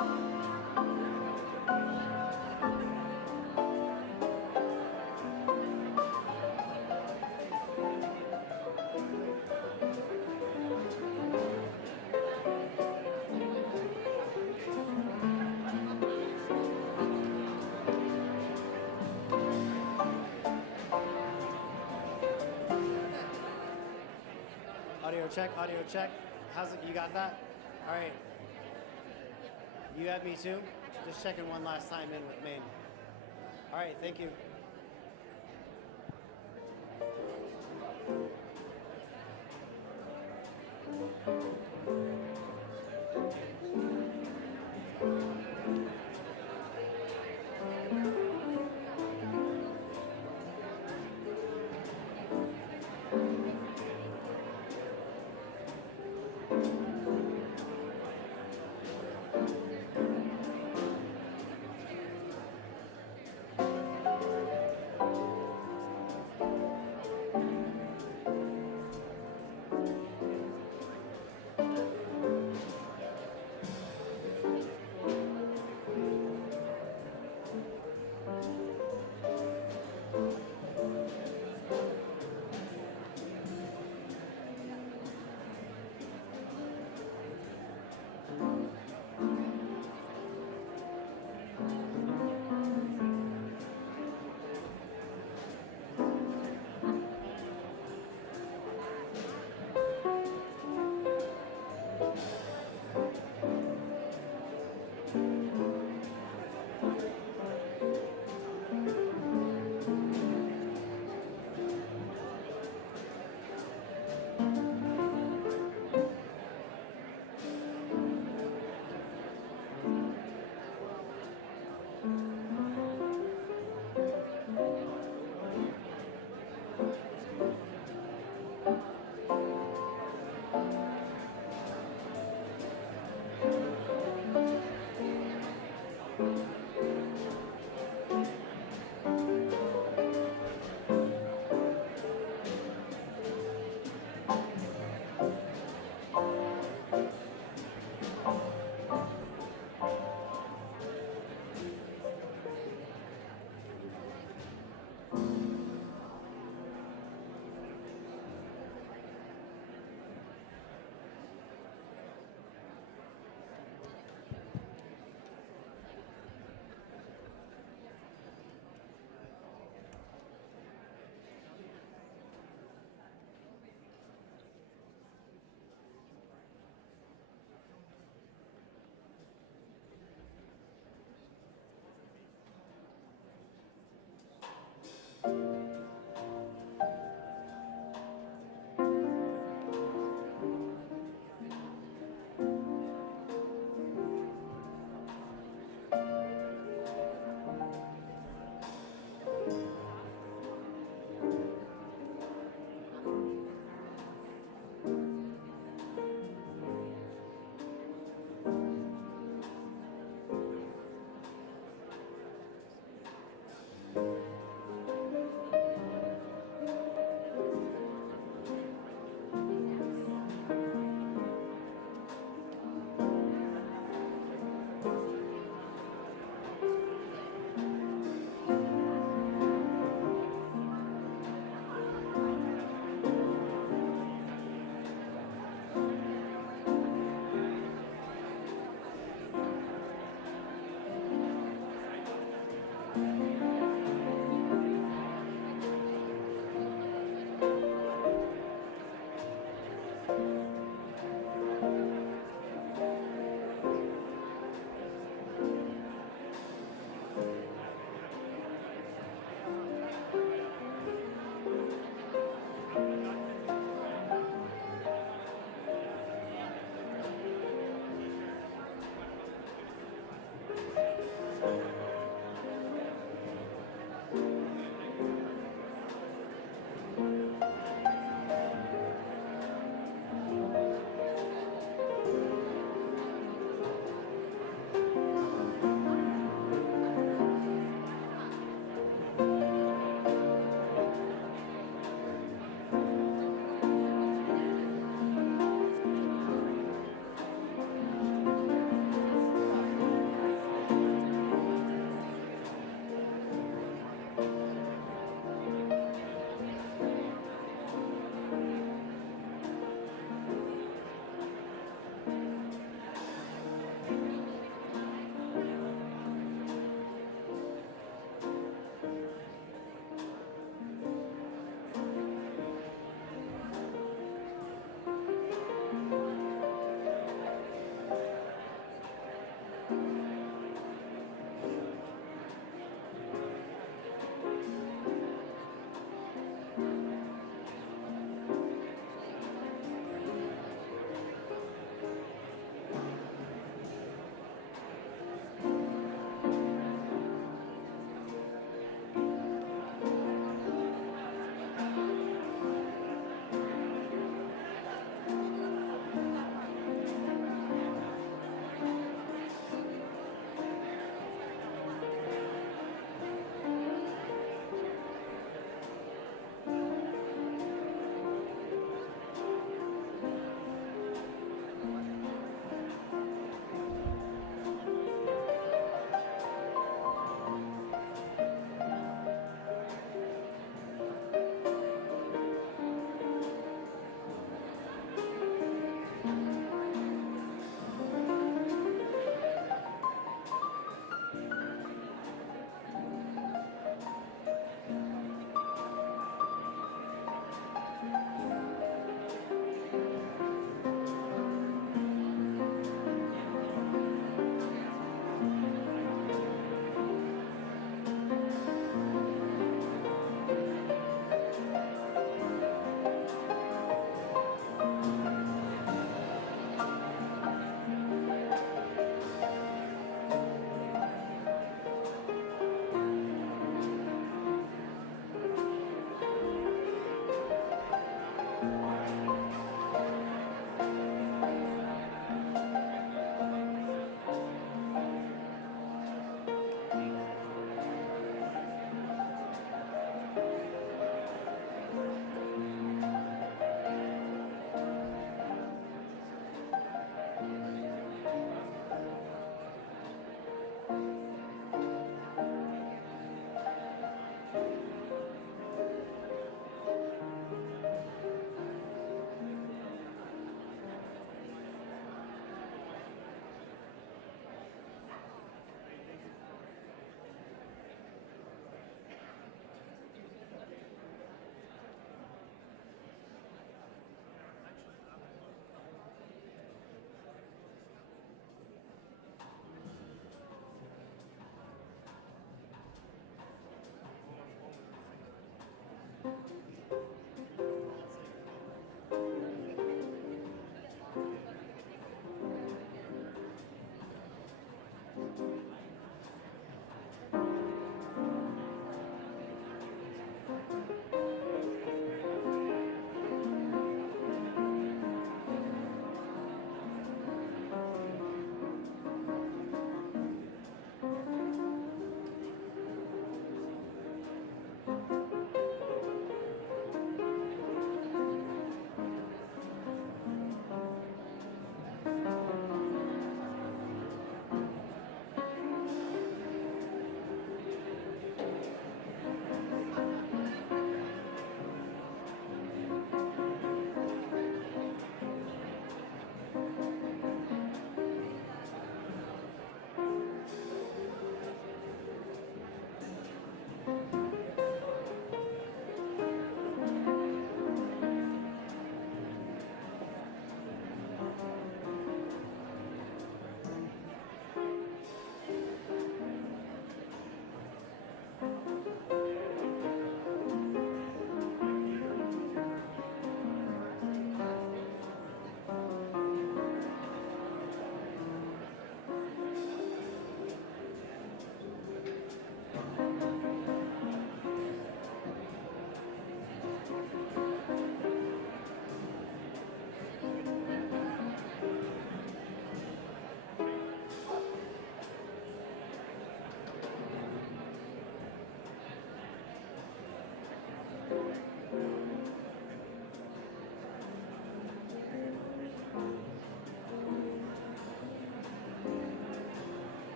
Audio check, audio check. How's it? You got that? All right. You have me too? Just checking one last time in with Maine. All right, thank you.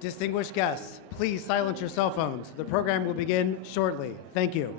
Distinguished guests, please silence your cell phones. The program will begin shortly. Thank you.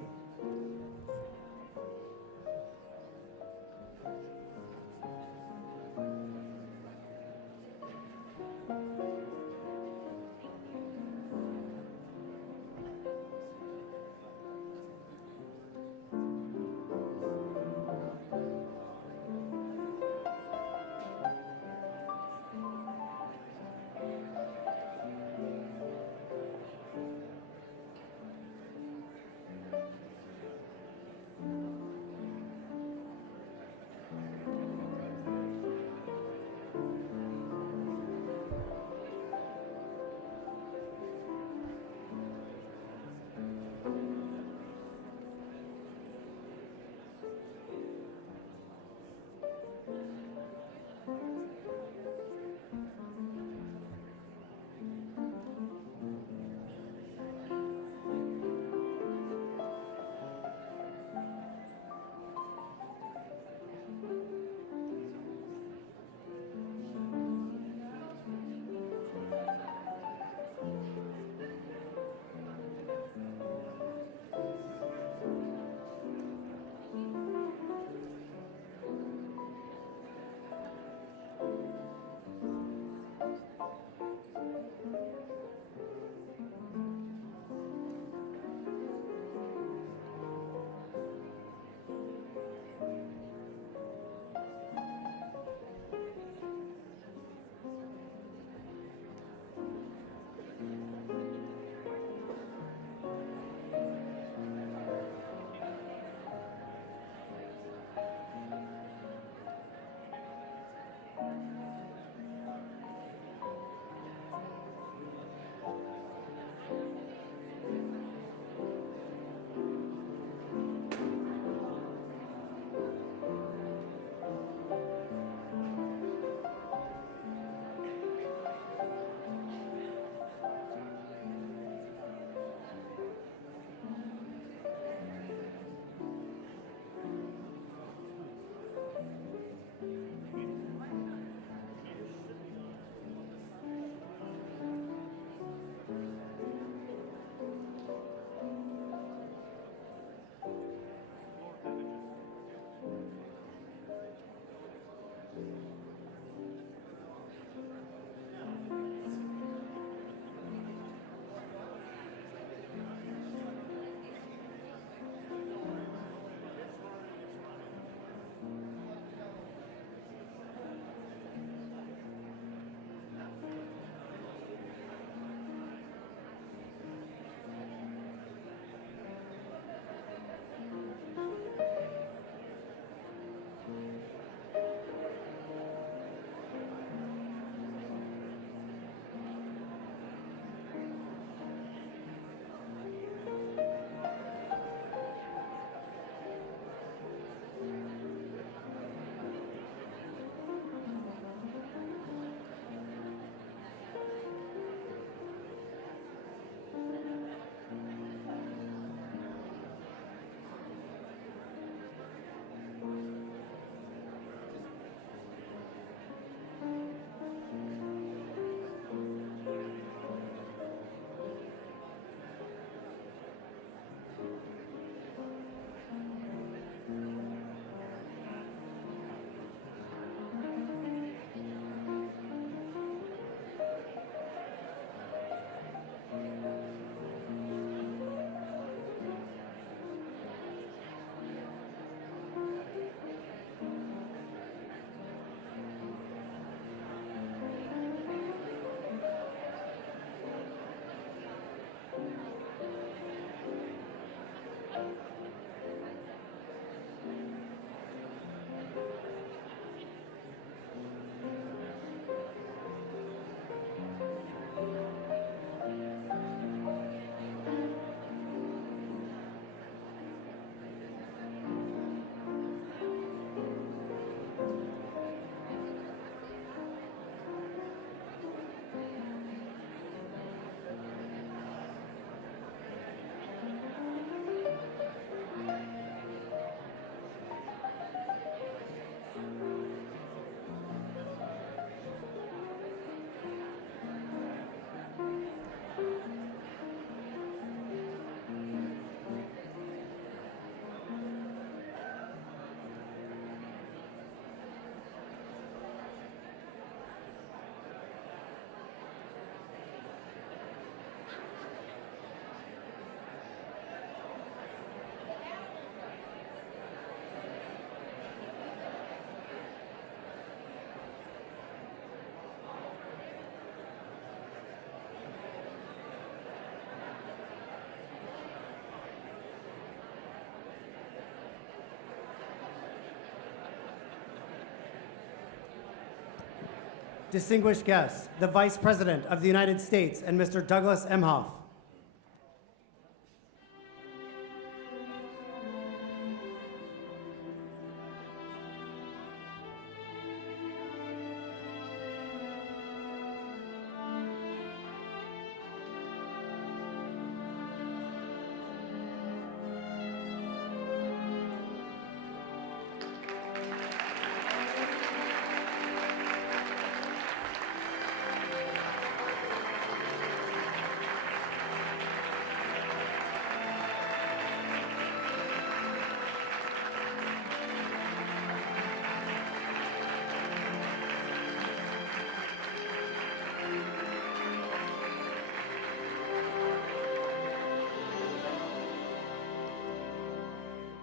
Distinguished guests, the Vice President of the United States and Mr. Douglas Emhoff.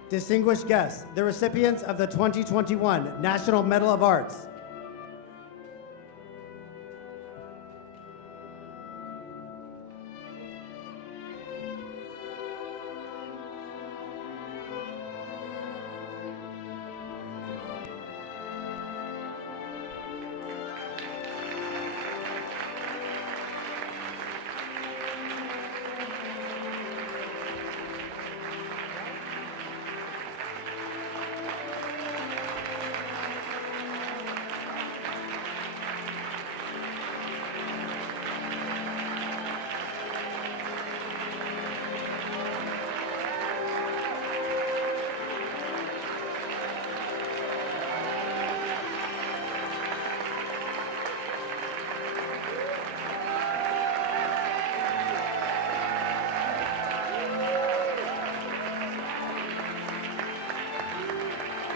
Distinguished guests, the recipients of the 2021 National Medal of Arts.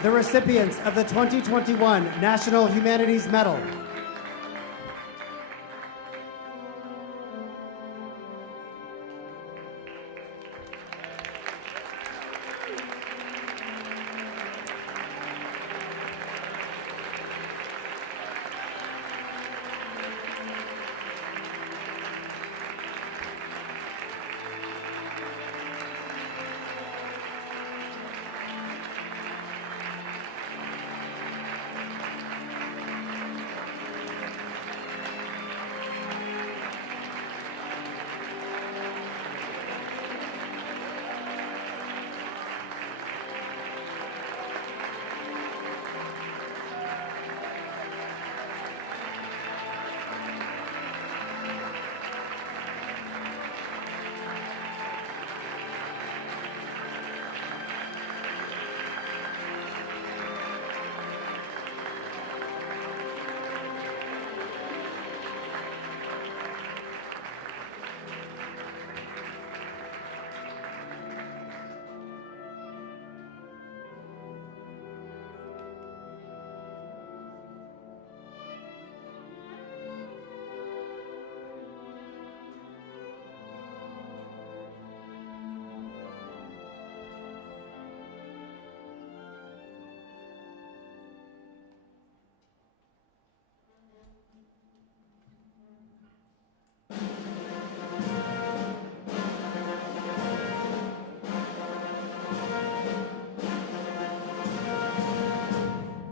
The recipients of the 2021 National Humanities Medal.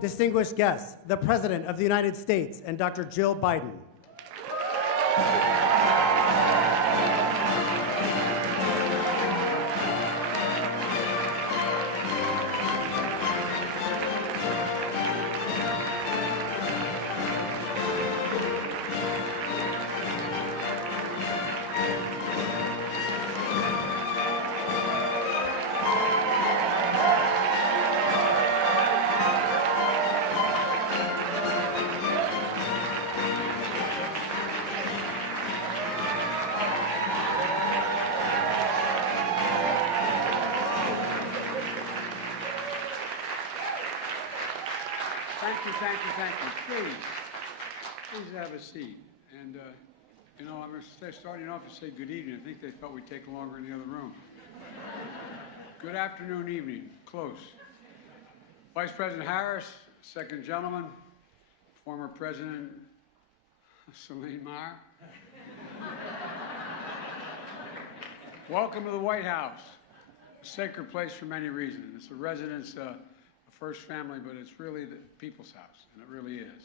Distinguished guests, the President of the United States and Dr. Jill Biden. Thank you. Please have a seat. And, you know, I'm starting off to say good evening. I think they thought we'd take longer in the other room. Good afternoon, evening, close. Vice President Harris, second gentleman, former President Celine Meyer. Welcome to the White House, a sacred place for many reasons. It's a residence, a first family, but it's really the people's house, and it really is.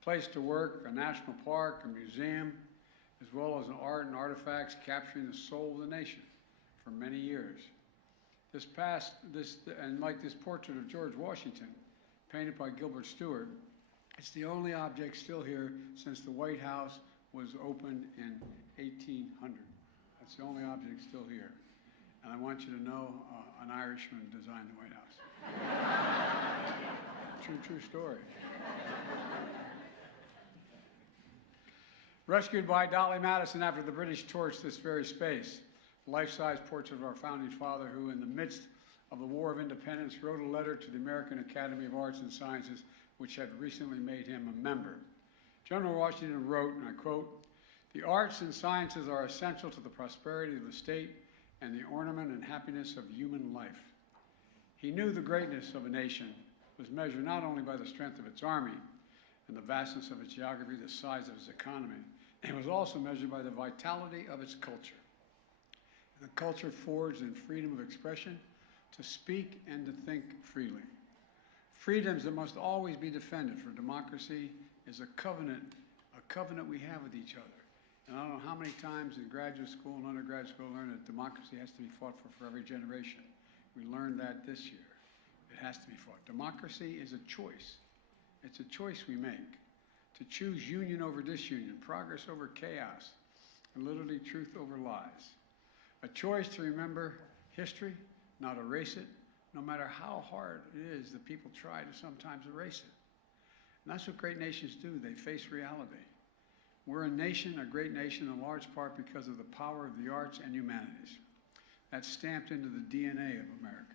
A place to work, a national park, a museum, as well as an art and artifacts capturing the soul of the nation for many years. And like this portrait of George Washington, painted by Gilbert Stuart, it's the only object still here since the White House was opened in 1800. That's the only object still here. And I want you to know, an Irishman designed the White House. True story. Rescued by Dolly Madison after the British torched this very space, life-size portrait of our founding father who, in the midst of the War of Independence, wrote a letter to the American Academy of Arts and Sciences, which had recently made him a member. General Washington wrote, and I quote, "The arts and sciences are essential to the prosperity of the state and the ornament and happiness of human life." He knew the greatness of a nation was measured not only by the strength of its army and the vastness of its geography, the size of its economy, it was also measured by the vitality of its culture. The culture forged in freedom of expression, to speak and to think freely. Freedoms that must always be defended, for democracy is a covenant we have with each other. And I don't know how many times in graduate school and undergraduate school I learned that democracy has to be fought for every generation. We learned that this year. It has to be fought. Democracy is a choice. It's a choice we make to choose union over disunion, progress over chaos, and literally truth over lies. A choice to remember history, not erase it, no matter how hard it is that people try to sometimes erase it. And that's what great nations do. They face reality. We're a nation, a great nation, in large part because of the power of the arts and humanities. That's stamped into the DNA of America.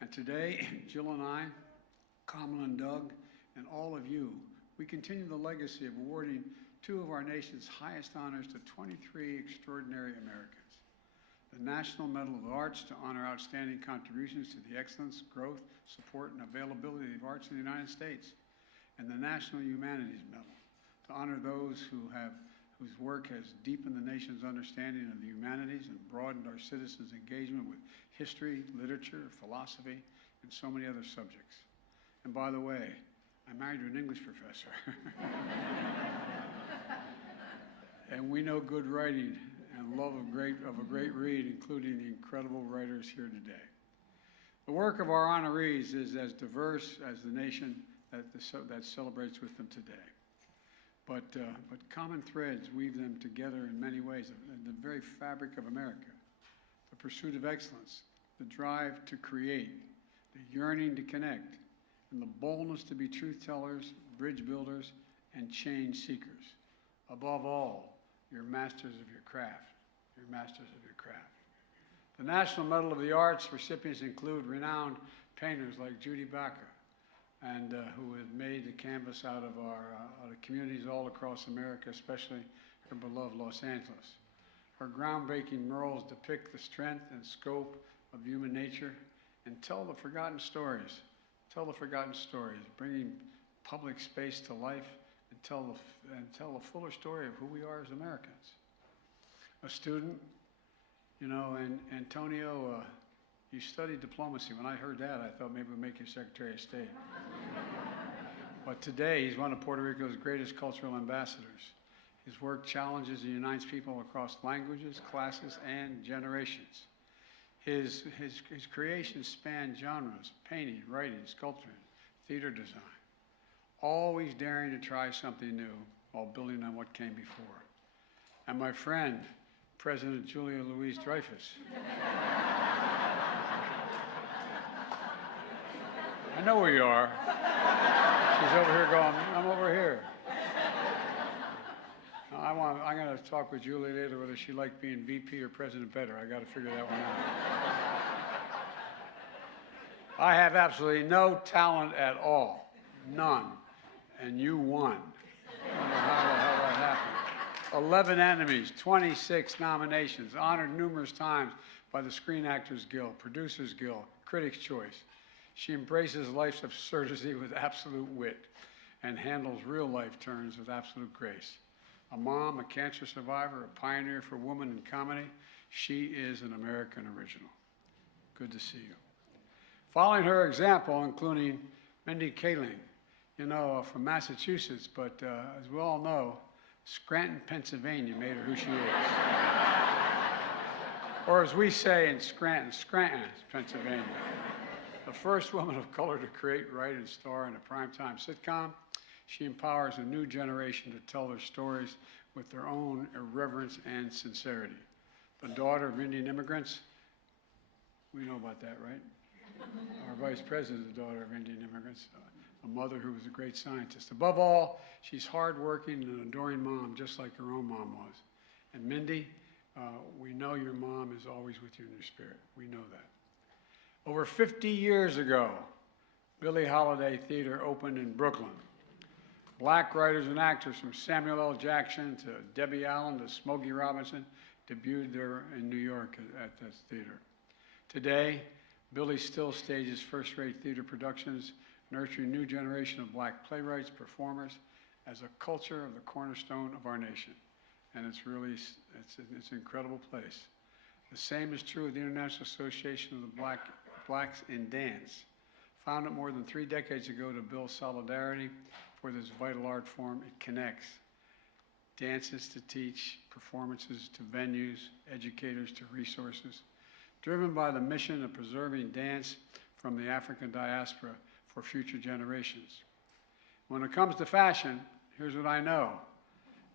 And today, Jill and I, Kamala and Doug, and all of you, we continue the legacy of awarding two of our nation's highest honors to 23 extraordinary Americans. The National Medal of the Arts to honor outstanding contributions to the excellence, growth, support, and availability of arts in the United States, and the National Humanities Medal to honor those whose work has deepened the nation's understanding of the humanities and broadened our citizens' engagement with history, literature, philosophy, and so many other subjects. And by the way, I married an English professor. And we know good writing and love of a great read, including the incredible writers here today. The work of our honorees is as diverse as the nation that celebrates with them today. But common threads weave them together in many ways, the very fabric of America. The pursuit of excellence, the drive to create, the yearning to connect, and the boldness to be truth tellers, bridge builders, and change seekers. Above all, you're masters of your craft. You're masters of your craft. The National Medal of the Arts recipients include renowned painters like Judy Baca, and who have made the canvas out of our communities all across America, especially her beloved Los Angeles. Her groundbreaking murals depict the strength and scope of human nature and tell the forgotten stories. Tell the forgotten stories, bringing public space to life and tell a fuller story of who we are as Americans. A student, you know, and Antonio, you studied diplomacy. When I heard that, I thought maybe we'd make you Secretary of State. But today, he's one of Puerto Rico's greatest cultural ambassadors. His work challenges and unites people across languages, classes, and generations. His creations span genres: painting, writing, sculpture, theater design, always daring to try something new while building on what came before. And my friend, President Julia Louis-Dreyfus. I know where you are. She's over here going, I'm over here. I'm going to talk with Julia later whether she liked being VP or president better. I got to figure that one out. I have absolutely no talent at all. None. And you won. I don't know how the hell that happened. 11 Emmys, 26 nominations, honored numerous times by the Screen Actors Guild, Producers Guild, Critics' Choice. She embraces life's absurdity with absolute wit and handles real-life turns with absolute grace. A mom, a cancer survivor, a pioneer for women in comedy, she is an American original. Good to see you. Following her example, including Mindy Kaling, from Massachusetts, but as we all know, Scranton, Pennsylvania made her who she is. Or as we say in Scranton, Pennsylvania. The first woman of color to create, write, and star in a primetime sitcom, she empowers a new generation to tell their stories with their own irreverence and sincerity. The daughter of Indian immigrants, we know about that, right? Our vice president is the daughter of Indian immigrants, a mother who was a great scientist. Above all, she's hardworking and an adoring mom, just like her own mom was. And Mindy, we know your mom is always with you in your spirit. We know that. Over 50 years ago, Billie Holiday Theater opened in Brooklyn. Black writers and actors from Samuel L. Jackson to Debbie Allen to Smokey Robinson debuted there in New York at this theater. Today, Billie still stages first-rate theater productions, nurturing a new generation of black playwrights, performers, as a culture of the cornerstone of our nation. And it's really, it's an incredible place. The same is true of the International Association of the Blacks in Dance, founded more than 3 decades ago to build solidarity for this vital art form. It connects dances to teach, performances to venues, educators to resources, driven by the mission of preserving dance from the African diaspora for future generations. When it comes to fashion, here's what I know.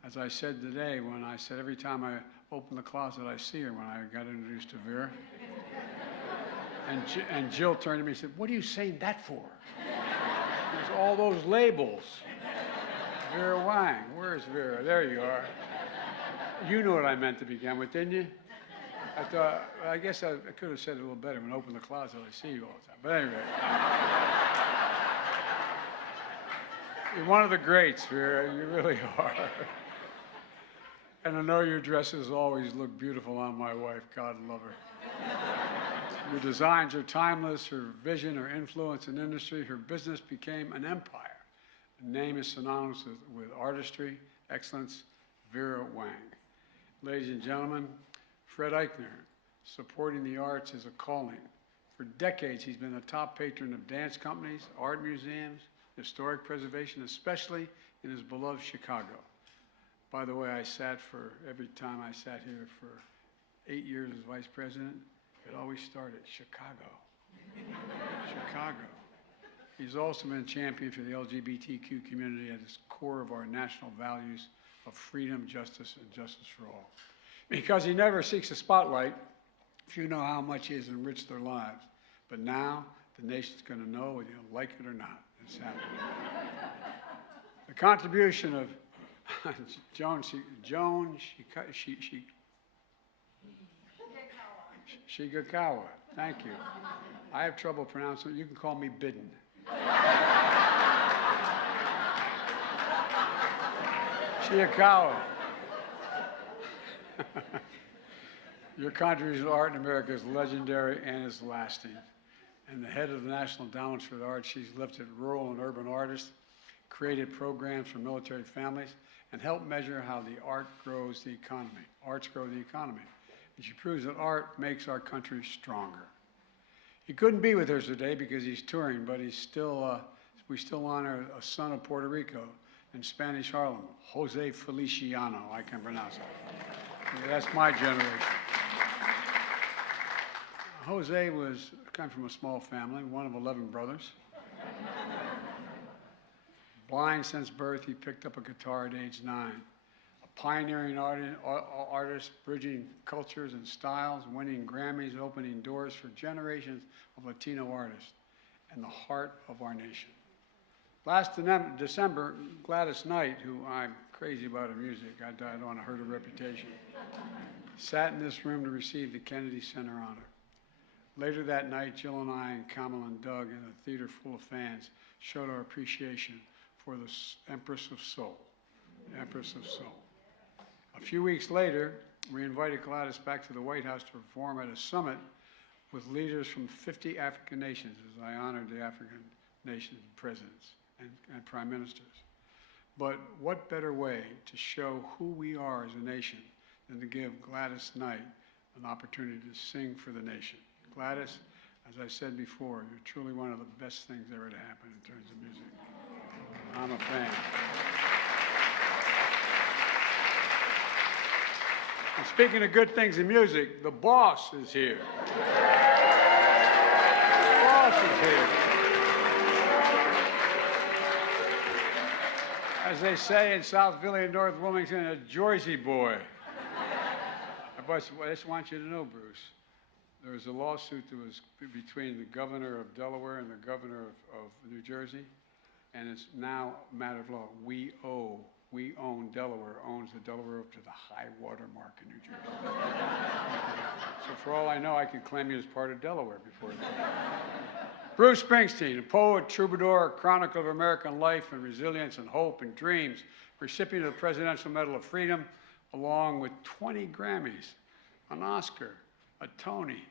As I said today, when I said every time I open the closet, I see her when I got introduced to Vera. And Jill turned to me and said, "What are you saying that for?" There's all those labels. Vera Wang, where's Vera? There you are. You knew what I meant to begin with, didn't you? I thought, I guess I could have said it a little better. When I open the closet, I see you all the time. But anyway. You're one of the greats, Vera. You really are. And I know your dresses always look beautiful on my wife. God love her. Your designs are timeless. Her vision, her influence in industry, her business became an empire. The name is synonymous with artistry, excellence, Vera Wang. Ladies and gentlemen, Fred Eichner, supporting the arts is a calling. For decades, he's been a top patron of dance companies, art museums, historic preservation, especially in his beloved Chicago. By the way, every time I sat here for 8 years as vice president, it always started Chicago. Chicago. He's also been a champion for the LGBTQ community at its core of our national values of freedom, justice, and justice for all. Because he never seeks a spotlight, few know how much he has enriched their lives. But now, the nation's going to know whether you like it or not. It's happening. The contribution of Joan Shigakawa. Thank you. I have trouble pronouncing it. You can call me Bidden. Shigakawa. Your contribution to art in America is legendary and is lasting. And the head of the National Endowment for the Arts, she's lifted rural and urban artists, created programs for military families, and helped measure how the art grows the economy. Arts grow the economy. And she proves that art makes our country stronger. He couldn't be with us today because he's touring, but we still honor a son of Puerto Rico in Spanish Harlem, Jose Feliciano, I can pronounce it. That's my generation. Jose came from a small family, one of 11 brothers. Blind since birth, he picked up a guitar at age 9. A pioneering artist, bridging cultures and styles, winning Grammys, opening doors for generations of Latino artists, and the heart of our nation. Last December, Gladys Knight, who I'm crazy about her music, I don't want to hurt her reputation, sat in this room to receive the Kennedy Center honor. Later that night, Jill and I and Kamala and Doug in a theater full of fans showed our appreciation for the Empress of Soul, the Empress of Soul. A few weeks later, we invited Gladys back to the White House to perform at a summit with leaders from 50 African nations, as I honored the African nation presidents and prime ministers. But what better way to show who we are as a nation than to give Gladys Knight an opportunity to sing for the nation. Gladys, as I said before, you're truly one of the best things ever to happen in terms of music. I'm a fan. And speaking of good things in music, the boss is here. The boss is here. As they say in South Philly and North Wilmington, a Jersey boy. But I just want you to know, Bruce, there was a lawsuit that was between the governor of Delaware and the governor of New Jersey, and it's now a matter of law. We own Delaware, owns the Delaware up to the high water mark in New Jersey. So for all I know, I can claim you as part of Delaware before that. Bruce Springsteen, a poet, troubadour, a chronicle of American life and resilience and hope and dreams, recipient of the Presidential Medal of Freedom, along with 20 Grammys, an Oscar, a Tony,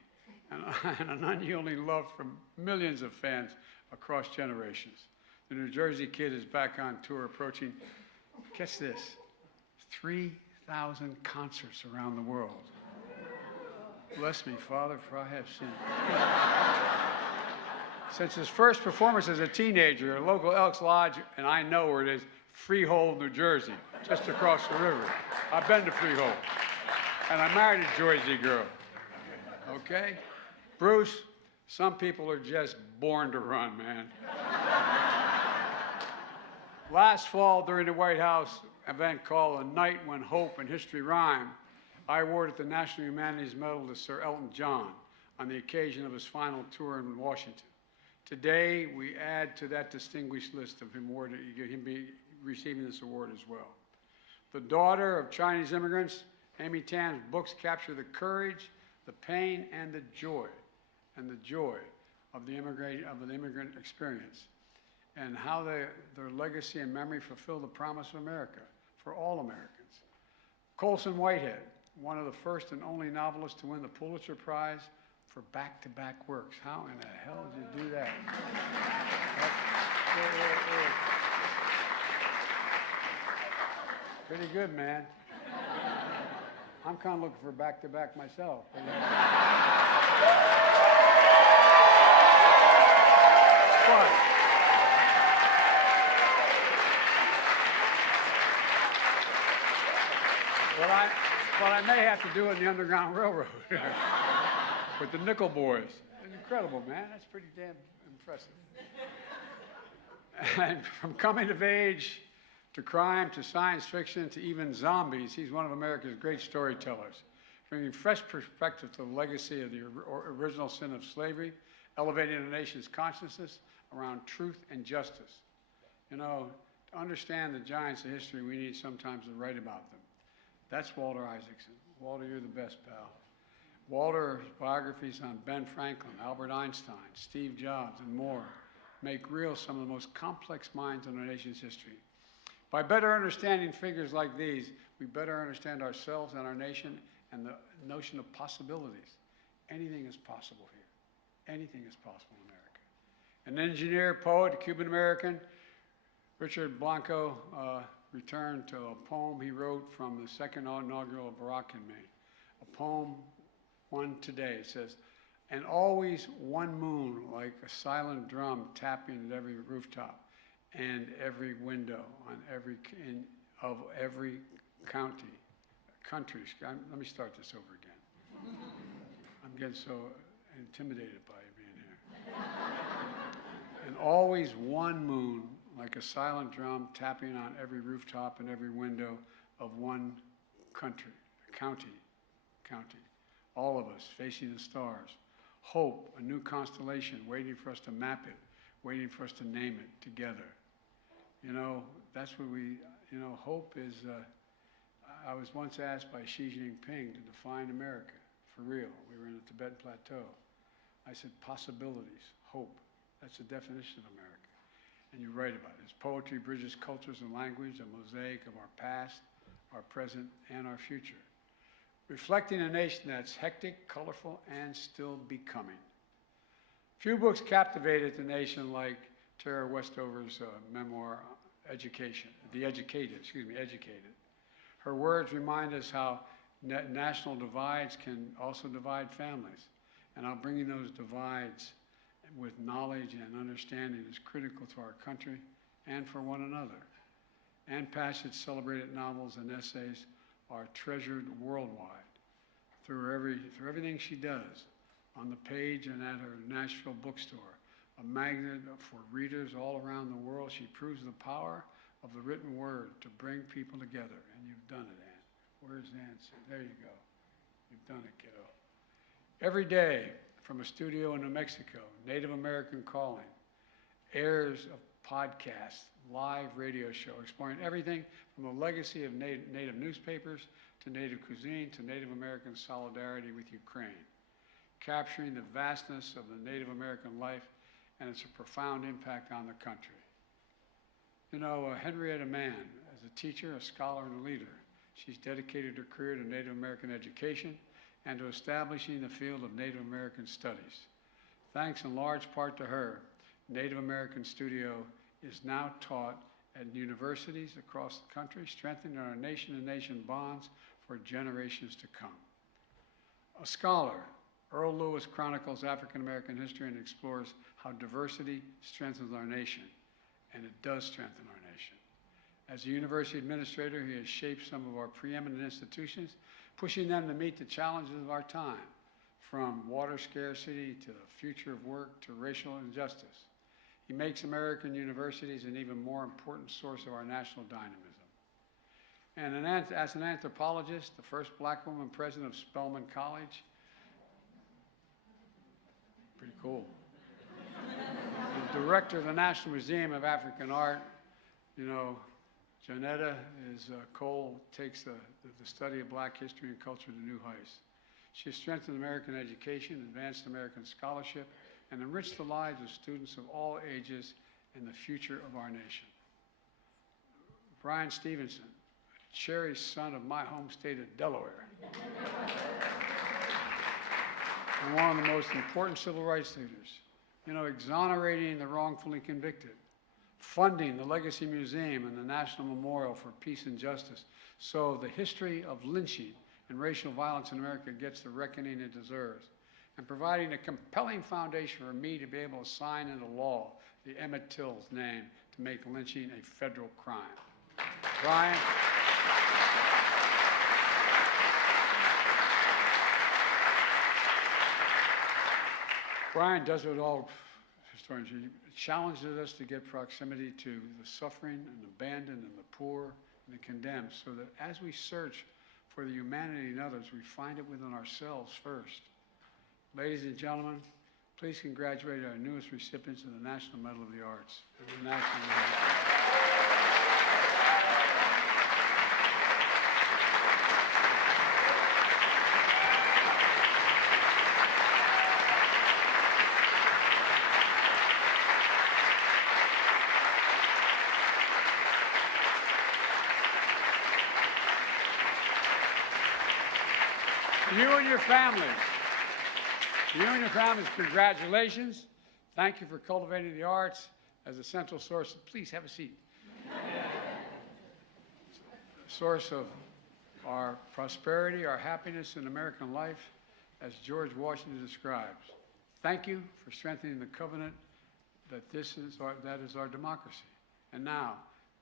and an unyielding love from millions of fans across generations. The New Jersey Kid is back on tour, approaching, guess this, 3,000 concerts around the world. Bless me, Father, for I have sinned. Since his first performance as a teenager at a local Elks Lodge, and I know where it is, Freehold, New Jersey, just across the river. I've been to Freehold, and I married a Jersey girl. Okay? Bruce, some people are just born to run, man. Last fall, during the White House event called A Night When Hope and History Rhyme, I awarded the National Humanities Medal to Sir Elton John on the occasion of his final tour in Washington. Today, we add to that distinguished list of him receiving this award as well. The daughter of Chinese immigrants, Amy Tan's books capture the courage, the pain, and the joy of the immigrant experience, and how their legacy and memory fulfill the promise of America for all Americans. Colson Whitehead, one of the first and only novelists to win the Pulitzer Prize for back-to-back works. How in the hell did you do that? Pretty good, man. I'm kind of looking for back-to-back myself. But I may have to do it in the Underground Railroad with the Nickel Boys. It's incredible, man. That's pretty damn impressive. And from coming of age to crime to science fiction to even zombies, he's one of America's great storytellers, bringing fresh perspective to the legacy of the original sin of slavery, elevating the nation's consciousness around truth and justice. You know, to understand the giants of history, we need sometimes to write about them. That's Walter Isaacson. Walter, you're the best, pal. Walter's biographies on Ben Franklin, Albert Einstein, Steve Jobs, and more make real some of the most complex minds in our nation's history. By better understanding figures like these, we better understand ourselves and our nation and the notion of possibilities. Anything is possible here. Anything is possible in America. An engineer, poet, Cuban-American, Richard Blanco, returned to a poem he wrote from the second inaugural of Barack in Maine. A poem, one today. It says, and always one moon like a silent drum tapping at every rooftop and every window on every country. Let me start this over again. I'm getting so intimidated by being here. And always one moon like a silent drum tapping on every rooftop and every window of one county. All of us facing the stars. Hope, a new constellation waiting for us to map it, waiting for us to name it together. You know, that's what hope is. I was once asked by Xi Jinping to define America for real. We were in the Tibetan Plateau. I said, possibilities, hope. That's the definition of America. And you write about it. His poetry bridges cultures and language, a mosaic of our past, our present, and our future. Reflecting a nation that's hectic, colorful, and still becoming. Few books captivated the nation like Tara Westover's memoir, Educated. Her words remind us how national divides can also divide families, and how bringing those divides with knowledge and understanding is critical to our country and for one another. Ann Patchett's celebrated novels and essays are treasured worldwide. Through everything she does, on the page and at her Nashville bookstore, a magnet for readers all around the world, she proves the power of the written word to bring people together. And you've done it, Ann. Where's Ann? There you go. You've done it, kiddo. Every day, from a studio in New Mexico, Native American Calling airs a podcast, live radio show exploring everything from the legacy of Native newspapers to Native cuisine to Native American solidarity with Ukraine, capturing the vastness of the Native American life and its profound impact on the country. You know, Henrietta Mann, as a teacher, a scholar, and a leader, she's dedicated her career to Native American education and to establishing the field of Native American studies. Thanks in large part to her, Native American Studio is now taught at universities across the country, strengthening our nation-to-nation bonds for generations to come. A scholar, Earl Lewis chronicles African American history and explores how diversity strengthens our nation, and it does strengthen our nation. As a university administrator, he has shaped some of our preeminent institutions, pushing them to meet the challenges of our time, from water scarcity to the future of work to racial injustice. He makes American universities an even more important source of our national dynamism. And as an anthropologist, the first black woman president of Spelman College, pretty cool. The director of the National Museum of African Art, you know, Janetta Cole takes the study of black history and culture to new heights. She has strengthened American education, advanced American scholarship, and enriched the lives of students of all ages and the future of our nation. Brian Stevenson, a cherished son of my home state of Delaware, and one of the most important civil rights leaders. You know, exonerating the wrongfully convicted, funding the Legacy Museum and the National Memorial for Peace and Justice, so the history of lynching and racial violence in America gets the reckoning it deserves, and providing a compelling foundation for me to be able to sign into law the Emmett Till's name to make lynching a federal crime. Brian. Brian does what all historians do. He challenges us to get proximity to the suffering and abandoned and the poor and the condemned, so that as we search for the humanity in others, we find it within ourselves first. Ladies and gentlemen, please congratulate our newest recipients of the National Medal of the Arts and the National You and your families, congratulations. Thank you for cultivating the arts as a central source. Please have a seat. Source of our prosperity, our happiness in American life, as George Washington describes. Thank you for strengthening the covenant that that is our democracy. And now,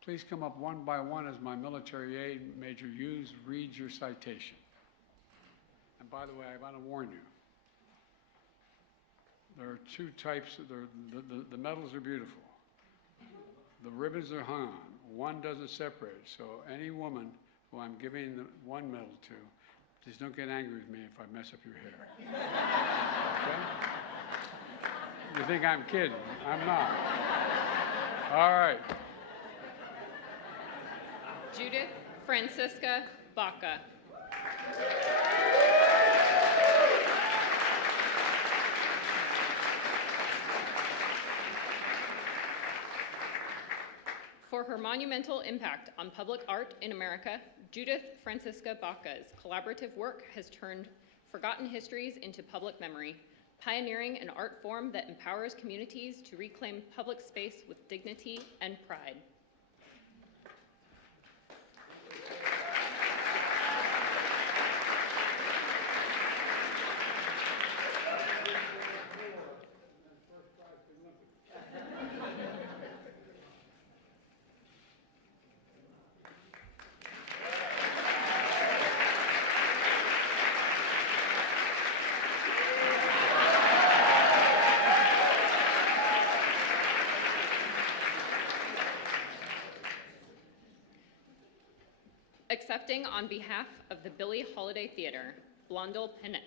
please come up one by one as my military aid, Major Hughes, reads your citation. And by the way, I want to warn you, there are two types. The medals are beautiful. The ribbons are hung on. One doesn't separate. So any woman who I'm giving one medal to, please don't get angry with me if I mess up your hair. Okay? You think I'm kidding? I'm not. All right. Judith Francisca Baca. For her monumental impact on public art in America, Judith Francisca Baca's collaborative work has turned forgotten histories into public memory, pioneering an art form that empowers communities to reclaim public space with dignity and pride. Accepting on behalf of the Billie Holiday Theater, Blondel Pinnock.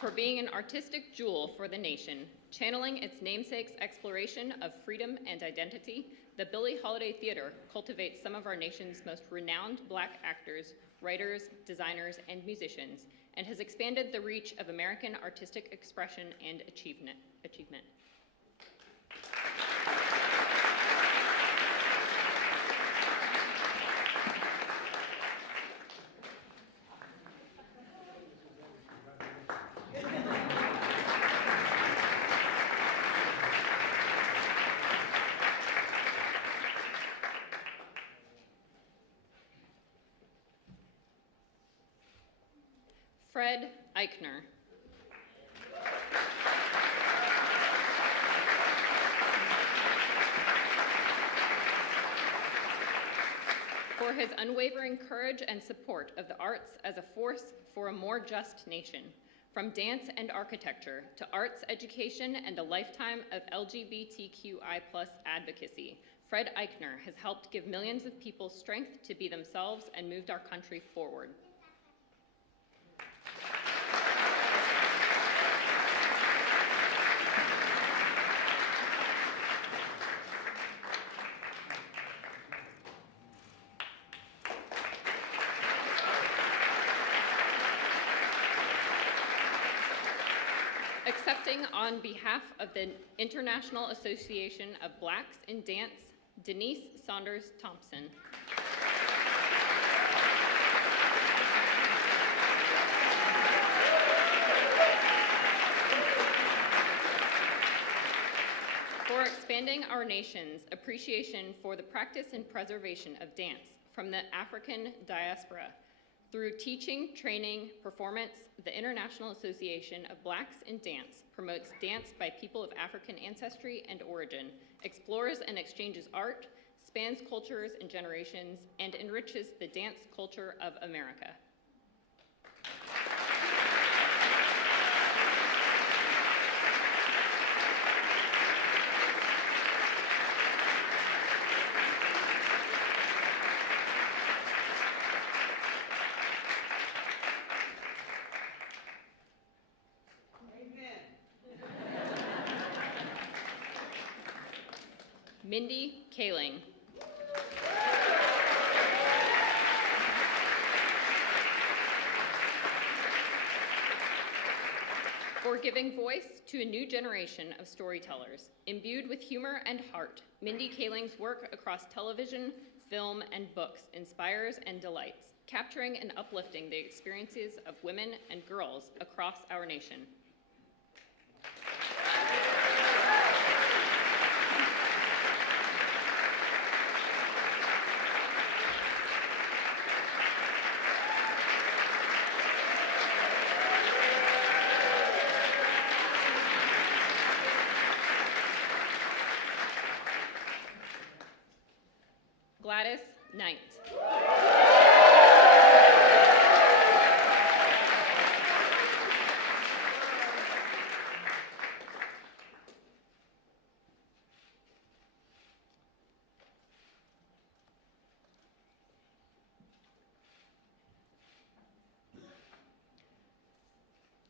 For being an artistic jewel for the nation, channeling its namesake's exploration of freedom and identity, the Billie Holiday Theater cultivates some of our nation's most renowned Black actors, writers, designers, and musicians, and has expanded the reach of American artistic expression and achievement. Fred Eichner. For his unwavering courage and support of the arts as a force for a more just nation. From dance and architecture to arts education and a lifetime of LGBTQI+ advocacy, Fred Eichner has helped give millions of people strength to be themselves and moved our country forward. Accepting on behalf of the International Association of Blacks in Dance, Denise Saunders Thompson. For expanding our nation's appreciation for the practice and preservation of dance from the African diaspora. Through teaching, training, performance, the International Association of Blacks in Dance promotes dance by people of African ancestry and origin, explores and exchanges art, spans cultures and generations, and enriches the dance culture of America. Mindy Kaling. For giving voice to a new generation of storytellers, imbued with humor and heart, Mindy Kaling's work across television, film, and books inspires and delights, capturing and uplifting the experiences of women and girls across our nation. Gladys Knight.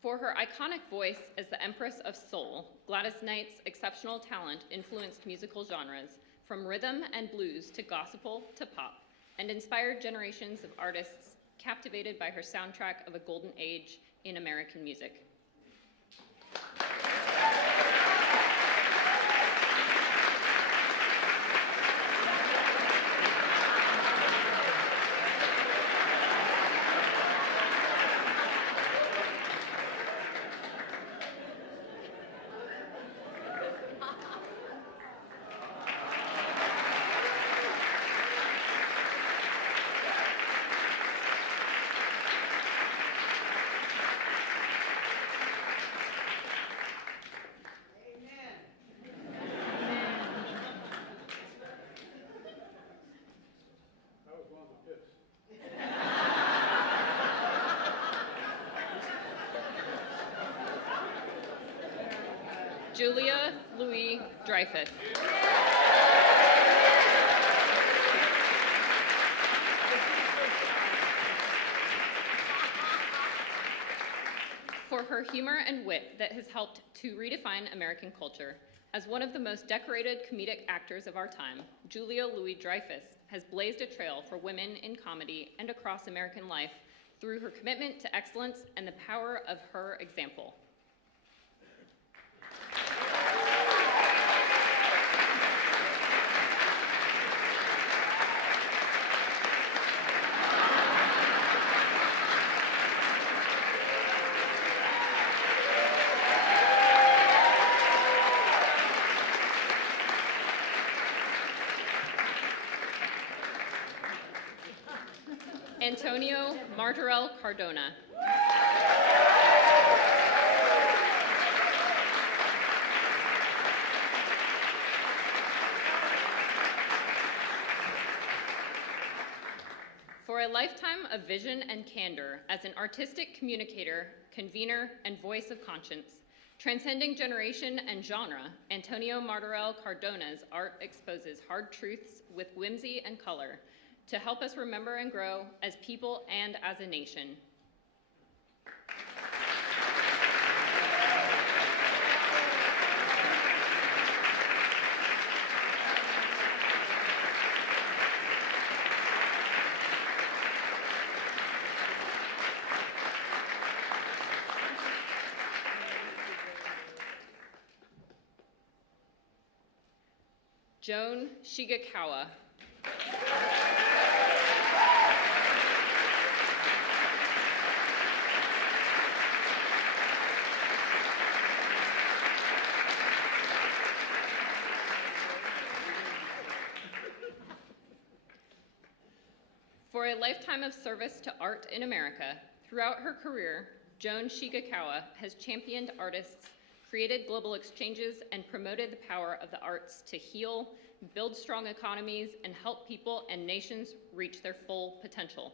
For her iconic voice as the Empress of Soul, Gladys Knight's exceptional talent influenced musical genres, from rhythm and blues to gospel to pop, and inspired generations of artists captivated by her soundtrack of a golden age in American music. Julia Louis-Dreyfus. For her humor and wit that has helped to redefine American culture. As one of the most decorated comedic actors of our time, Julia Louis-Dreyfus has blazed a trail for women in comedy and across American life through her commitment to excellence and the power of her example. Antonio Martorell Cardona. For a lifetime of vision and candor as an artistic communicator, convener, and voice of conscience, transcending generation and genre, Antonio Martorell Cardona's art exposes hard truths with whimsy and color, to help us remember and grow as people and as a nation. Joan Shigekawa. For a lifetime of service to art in America, throughout her career, Joan Shigekawa has championed artists, created global exchanges, and promoted the power of the arts to heal, build strong economies, and help people and nations reach their full potential.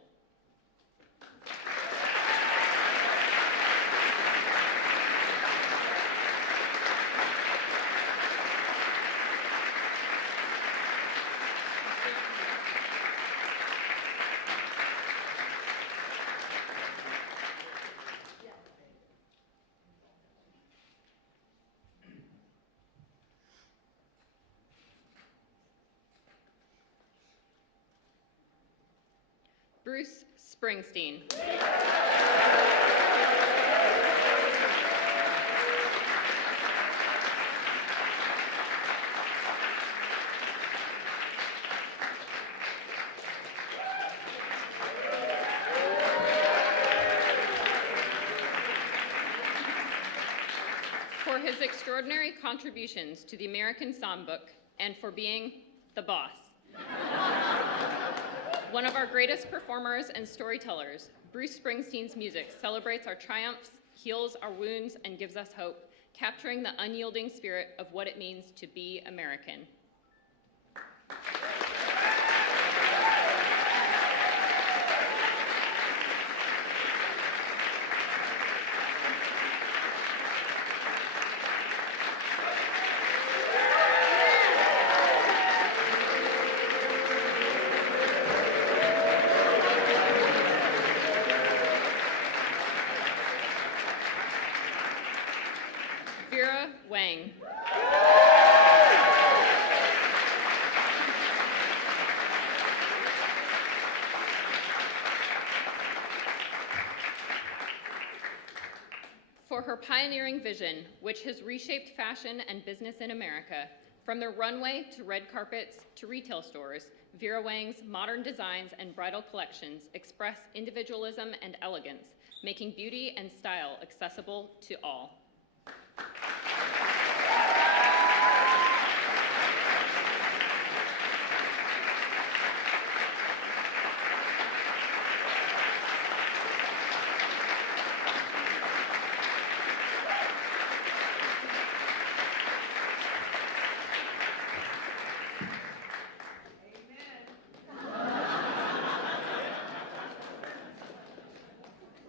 Bruce Springsteen. For his extraordinary contributions to the American Songbook and for being the boss. One of our greatest performers and storytellers, Bruce Springsteen's music celebrates our triumphs, heals our wounds, and gives us hope, capturing the unyielding spirit of what it means to be American. Wang. For her pioneering vision, which has reshaped fashion and business in America, from the runway to red carpets to retail stores, Vera Wang's modern designs and bridal collections express individualism and elegance, making beauty and style accessible to all.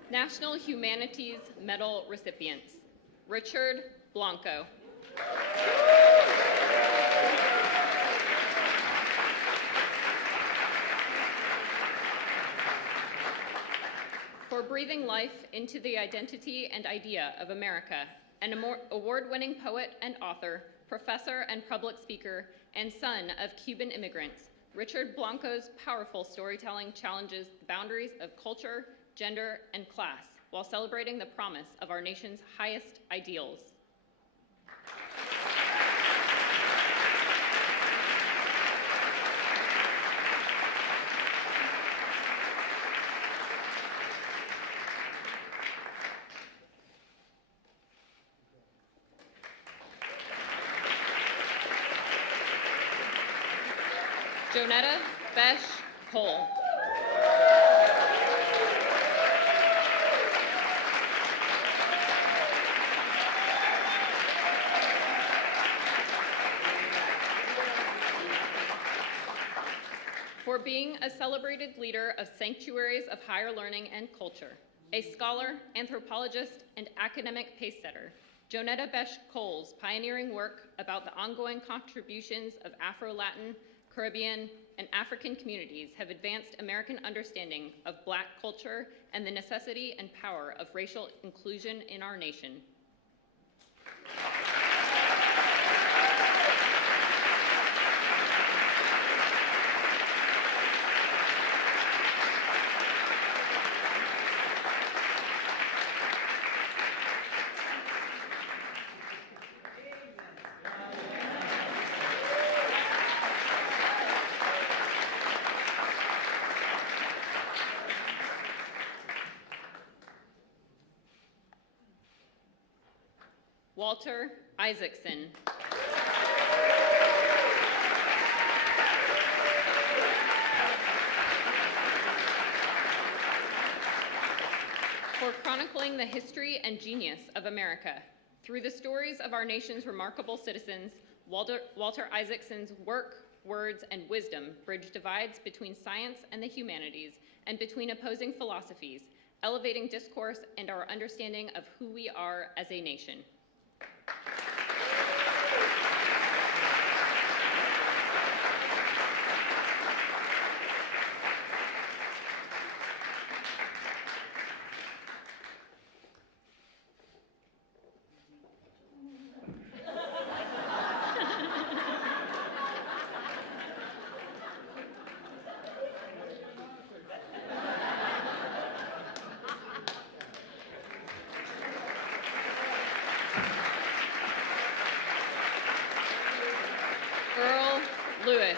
National Humanities Medal recipients: Richard Blanco. For breathing life into the identity and idea of America, an award-winning poet and author, professor and public speaker, and son of Cuban immigrants, Richard Blanco's powerful storytelling challenges the boundaries of culture, gender, and class, while celebrating the promise of our nation's highest ideals. Jonetta Besh Cole. For being a celebrated leader of sanctuaries of higher learning and culture, a scholar, anthropologist, and academic pacesetter, Jonetta Besh Cole's pioneering work about the ongoing contributions of Afro-Latin, Caribbean, and African communities have advanced American understanding of Black culture and the necessity and power of racial inclusion in our nation. Walter Isaacson. For chronicling the history and genius of America. Through the stories of our nation's remarkable citizens, Walter Isaacson's work, words, and wisdom bridge divides between science and the humanities and between opposing philosophies, elevating discourse and our understanding of who we are as a nation. Louis.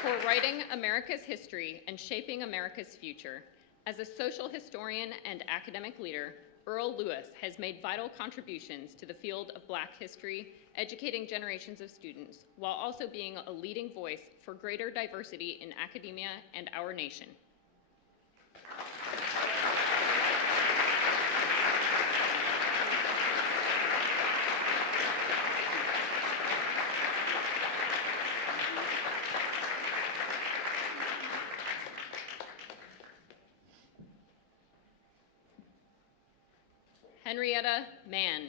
For writing America's history and shaping America's future, as a social historian and academic leader, Earl Louis has made vital contributions to the field of Black history, educating generations of students, while also being a leading voice for greater diversity in academia and our nation. Henrietta Mann.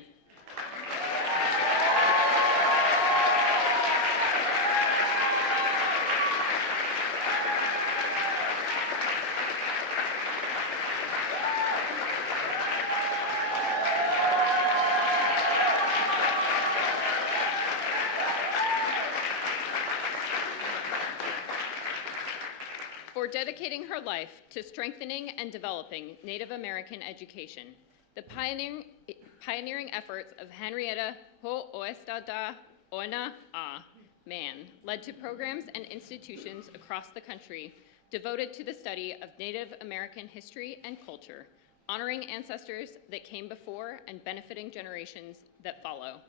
For dedicating her life to strengthening and developing Native American education. The pioneering efforts of Henrietta Ho-Oestada Ona A. Mann led to programs and institutions across the country devoted to the study of Native American history and culture, honoring ancestors that came before and benefiting generations that follow.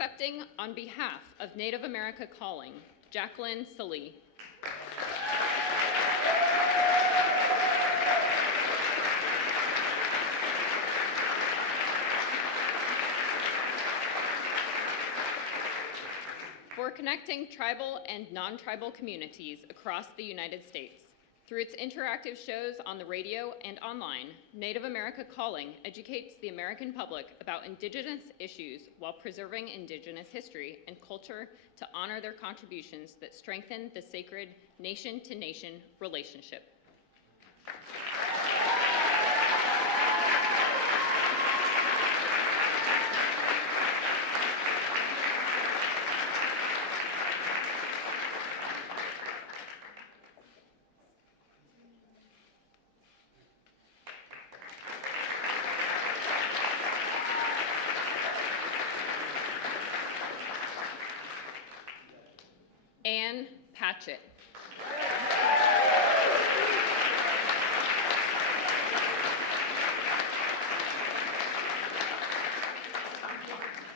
accepting on behalf of Native America Calling, Jacqueline Salee. For connecting tribal and non-tribal communities across the United States. Through its interactive shows on the radio and online, Native America Calling educates the American public about Indigenous issues while preserving Indigenous history and culture to honor their contributions that strengthen the sacred nation-to-nation relationship. Ann Patchett.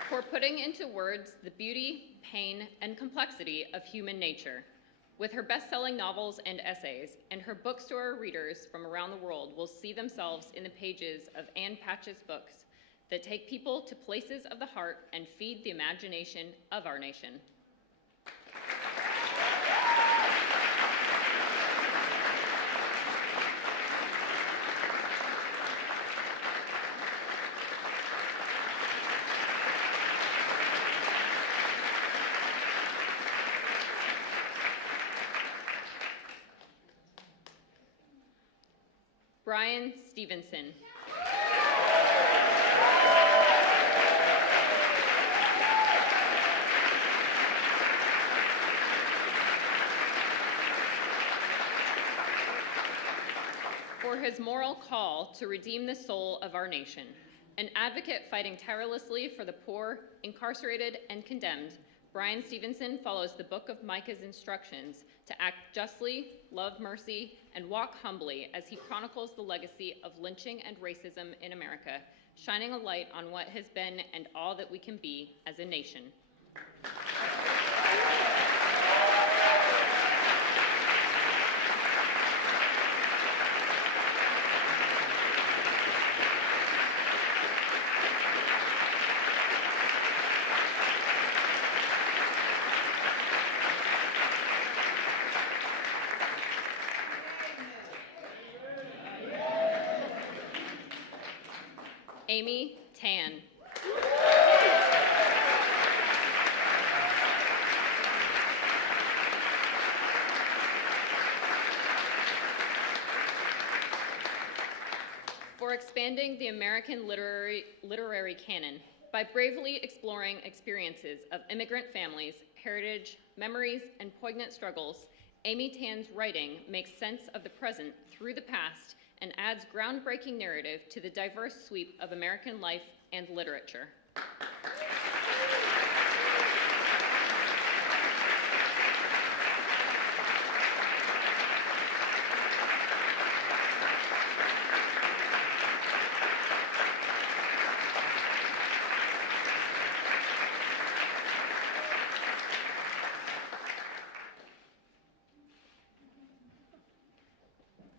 For putting into words the beauty, pain, and complexity of human nature. With her best-selling novels and essays, and her bookstore readers from around the world will see themselves in the pages of Ann Patchett's books that take people to places of the heart and feed the imagination of our nation. Brian Stevenson. For his moral call to redeem the soul of our nation, an advocate fighting tirelessly for the poor, incarcerated, and condemned, Brian Stevenson follows the Book of Micah's instructions to act justly, love mercy, and walk humbly as he chronicles the legacy of lynching and racism in America, shining a light on what has been and all that we can be as a nation. Amy Tan. For expanding the American literary canon by bravely exploring experiences of immigrant families, heritage, memories, and poignant struggles, Amy Tan's writing makes sense of the present through the past and adds groundbreaking narrative to the diverse sweep of American life and literature.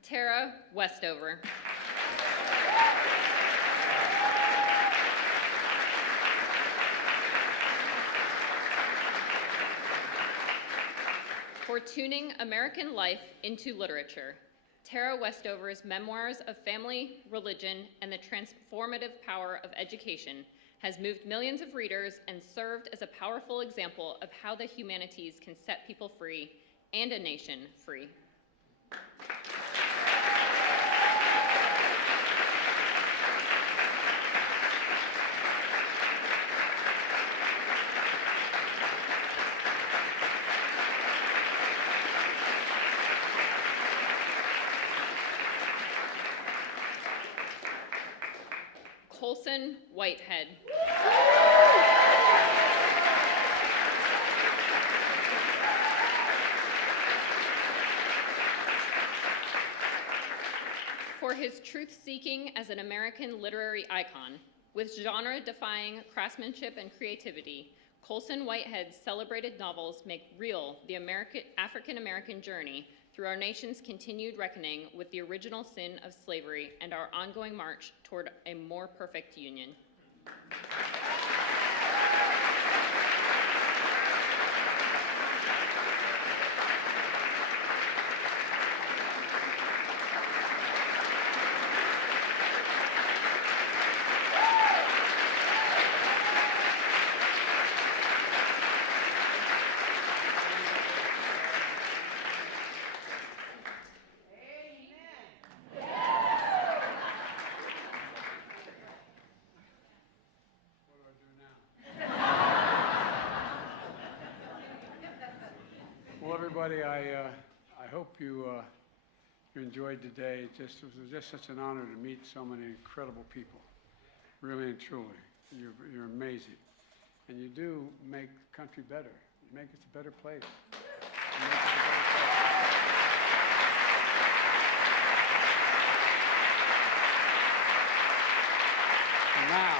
Tara Westover. For tuning American life into literature, Tara Westover's memoirs of family, religion, and the transformative power of education has moved millions of readers and served as a powerful example of how the humanities can set people free and a nation free. Colson Whitehead. For his truth-seeking as an American literary icon, with genre-defying craftsmanship and creativity, Colson Whitehead's celebrated novels make real the African-American journey through our nation's continued reckoning with the original sin of slavery and our ongoing march toward a more perfect union. Everybody, I hope you enjoyed today. It was just such an honor to meet so many incredible people, really and truly. You're amazing, and you do make the country better. You make it a better place. You make it a better place. And now,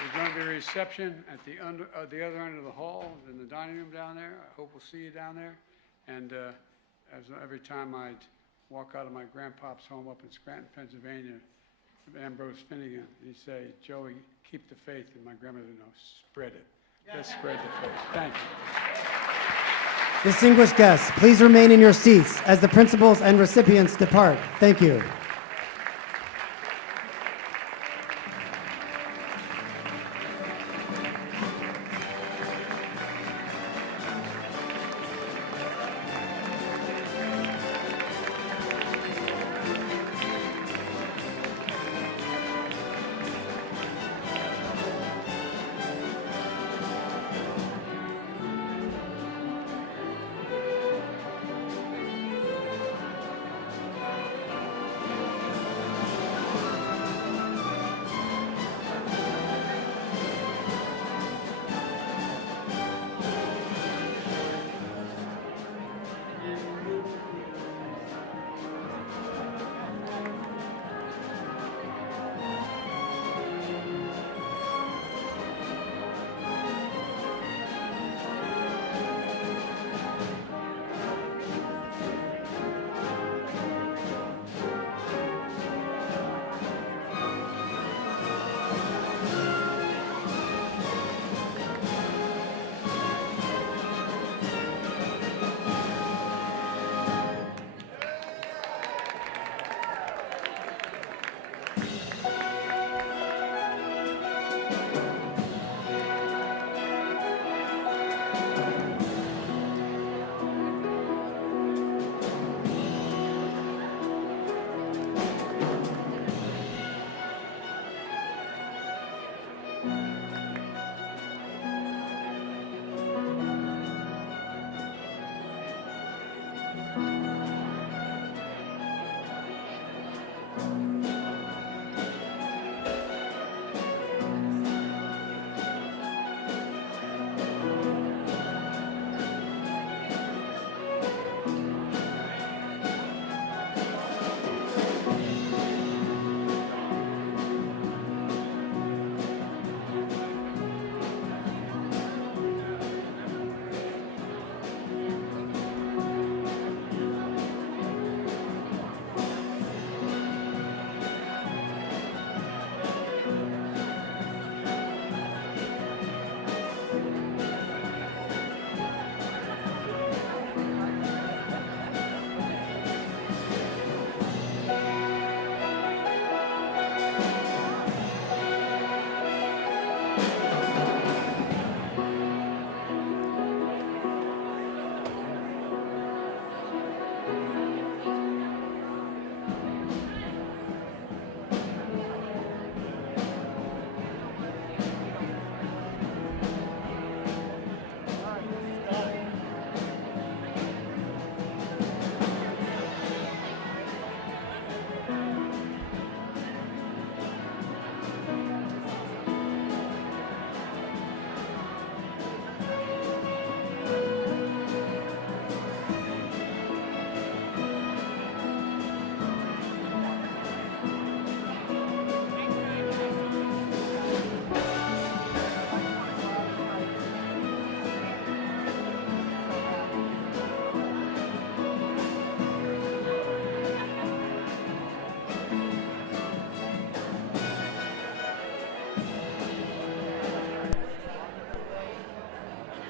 there's going to be a reception at the other end of the hall, in the dining room down there. I hope we'll see you down there. And every time I'd walk out of my grandpa's home up in Scranton, Pennsylvania, Ambrose Finnegan, he'd say, "Joey, keep the faith." And my grandmother would know, "Spread it. Let's spread the faith." Thank you. Distinguished guests, please remain in your seats as the principals and recipients depart. Thank you.